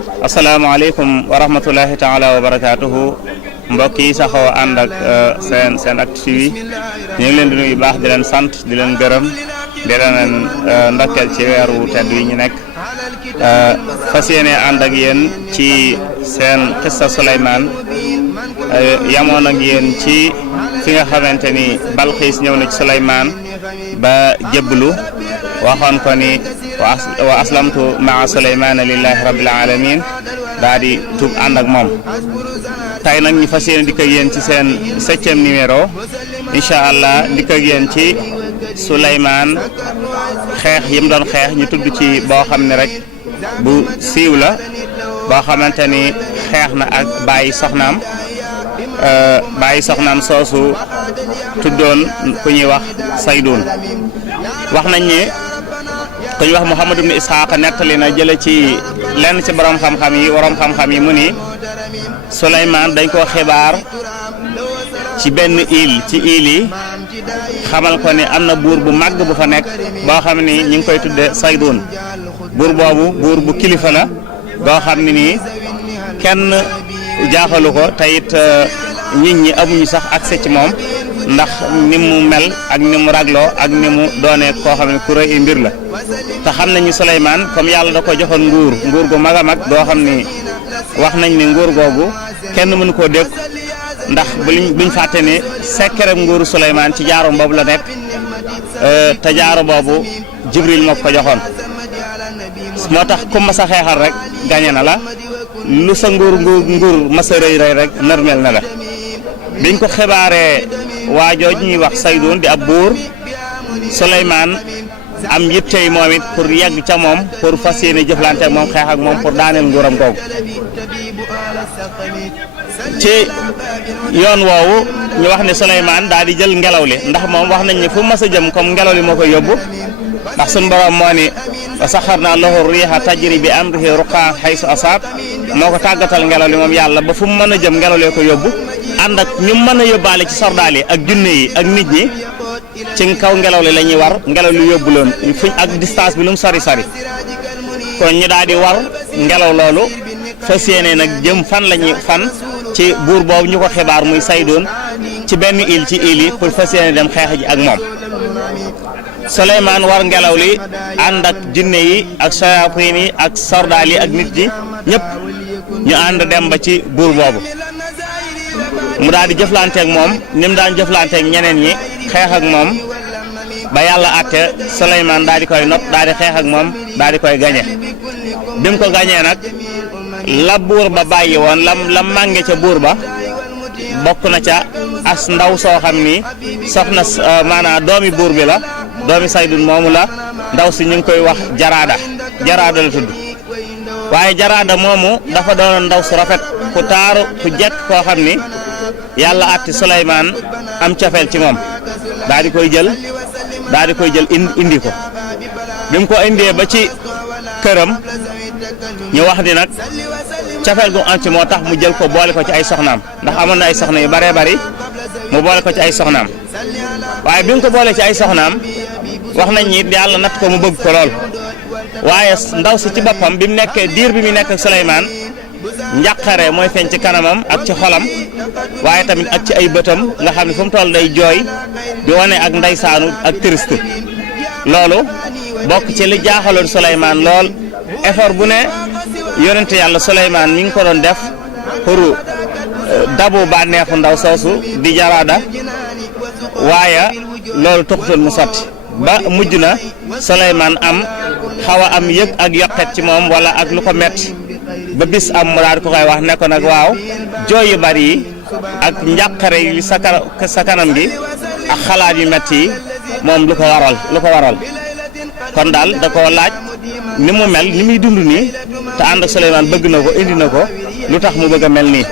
asalaamaaleykum wa rahmatullahi taala wa barakaatuhu mbokk yi saxoo ànd ak seen Actu TV ñu ngi leen di nuyu baax di leen sant di leen gërëm di leen ndokkeel ci weeru tedd yi ñu nekk fas yéene ànd ak yéen ci seen xissa Souleymane yamoon ak yéen ci fi nga xamante ni Balxiis ñëw na ci Souleymane ba jébbalu waxoon ko ni wa aslamtu maa Souleymane lillahi rabbil alamin daa di tuub ànd ak moom tey nag ñu fas yéene dikk ak yéen ci seen 7e numéro incha allah dikk ak yéen ci Souleymane xeex yi mu doon xeex ñu tudd ci boo xam ne rek bu siiw la boo xamante ni xeex na ak bàyyi soxnaam soosu tuddoon ku ñuy wax Sayduun wax nañ ne ku ñuy wax Muhammad ibn Ishaq nettali na jële ci lenn ci borom xam-xam yi mu ni Souleymane dañ koo xibaar ci benn île ci île yi xamal ko ni am na buur bu màgg bu fa nekk boo xam ni ñu ngi koy tudde Sayduun buur boobu buur bu kilifa la boo xam ne nii kenn jaaxalu ko te it nit ñi amuñu sax accès ci moom ndax ni mu mel ak ni mu ragloo ak ni mu doonee koo xam ne ku rëy mbir la te xam nañu Souleymane comme yàlla da ko joxoon nguur gu mag a mag doo xam ni wax nañ ni nguur googu kenn mënu koo dékk ndax buñ fàtte ni sekkerem nguuru Souleymane ci jaaro boobu la nekk te jaaro boobu Jibril moo ko joxoon moo tax ku ma sa xeexal rek gañe na la lu sa nguur ma sa rëy rek nërmel na la biñ ko xibaaree waa jooju ñuy wax Sayduun di ab buur Souleymane am yittey moom it pour yegg ca moom pour fas yéene jëflante ak moom xeex ak moom pour daaneel nguuram googu ci yoon woowu ñu wax ne Souleymane daal di jël ngelaw li ndax moom wax nañ ne fu mas a jëm comme ngelaw li moo koy yóbbu ndax suñu borom moo ni wa saxarnaa lahu riiha tajri bi amrihi ruqan haysu asaab moo ko tàggatal ngelaw li moom yàlla ba fu mu mën a jëm ngelaw lee ko yóbbu ànd ak ñu mën a yóbbaale ci sordaal yi ak junne yi ak nit ñi ci kaw ngelaw li la ñuy war ngelaw li yóbbu loon fuñ ak distance bi lu mu sori kon ñu daal di war ngelaw loolu fas yéene nag jëm fan ci buur boobu ñu ko xibaar muy Sayduun ci benn île ci île yi pour fas yéene dem xeex ji ak moom Souleymane war ngelaw li ànd ak jinne yi ak sayaatiin yi ak sordaal yi ak nit ñi ñëpp ñu ànd dem ba ci buur boobu mu daal di jëflanteeg moom ni mu daan jëflanteeg ñeneen ñi xeex ak moom ba yàlla àtte Souleymane daal di koy not daal di xeex ak moom daal di koy gañe bi mu ko gañee nag la buur ba bàyyi woon la mànge ca buur ba bokk na ca as ndaw soo xam ni soxna maanaam doomi buur bi la doomi Sayduun moomu la ndaw si ñu ngi koy wax jaraada la tudd waaye jaraada moomu dafa doonoon ndaw su rafet ku taaru ku jekk koo xam ni yàlla àtti Souleymane am cofeel ci moom daal di koy jël indi ko bi mu ko indee ba ci këram ñu wax ni nag cofeel gu am ci moo tax mu jël ko boole ko ci ay soxnaam ndax amoon na ay soxna yu baree bari mu boole ko ci ay soxnaam waaye bi mu ko boole ci ay soxnaam wax nañ ni yàlla natt ko mu bëgg ko lool waaye ndaw si ci boppam bi mu nekkee diir bi mu nekk ak Souleymane njàqare mooy feeñ ci kanamam ak ci xolam waaye tamit ak ci ay bëtam nga xam ne fu mu toll day jooy di wane ak ndeysaanu ak triste loolu bokk ci li jaaxaloon Souleymane lool effort bu ne yonent yàlla Souleymane mi ngi ko doon def pour dabu bànneexu ndaw soosu di jaraada waaye loolu taxutoon mu sotti ba mujj na Souleymane xaw a am yëg ak yokket ci moom wala ak lu ko metti ba bis am mu daal ko koy wax ne ko nag waaw jooy yu bari yi ak njàqare yi sa kanam gi ak xalaat yu metti yi moom lu ko waral kon daal da koo laaj ni mu mel ni muy dund nii te ànd ak Souleymane bëgg na ko indi na ko lu tax mu bëgg a mel nii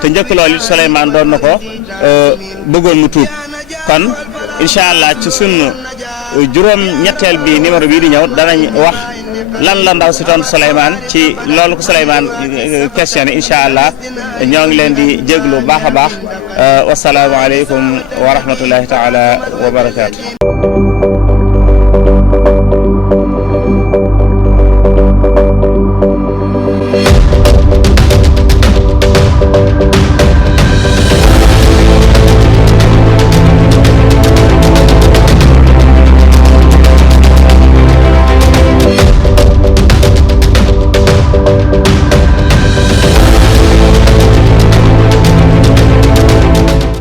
te njëkk loolu it Souleymane doon na ko bëggoon mu tuub kon incha allah ci sunu juróom ñetteel bi numéro bii di ñëw danañ wax lan la ndaw si tontu Souleymane ci loolu ko Souleymane questionné incha allah ñoo ngi leen di jéglu baax a baax wasalaamualeykum wa rahmatullahi taala wa barakaatu.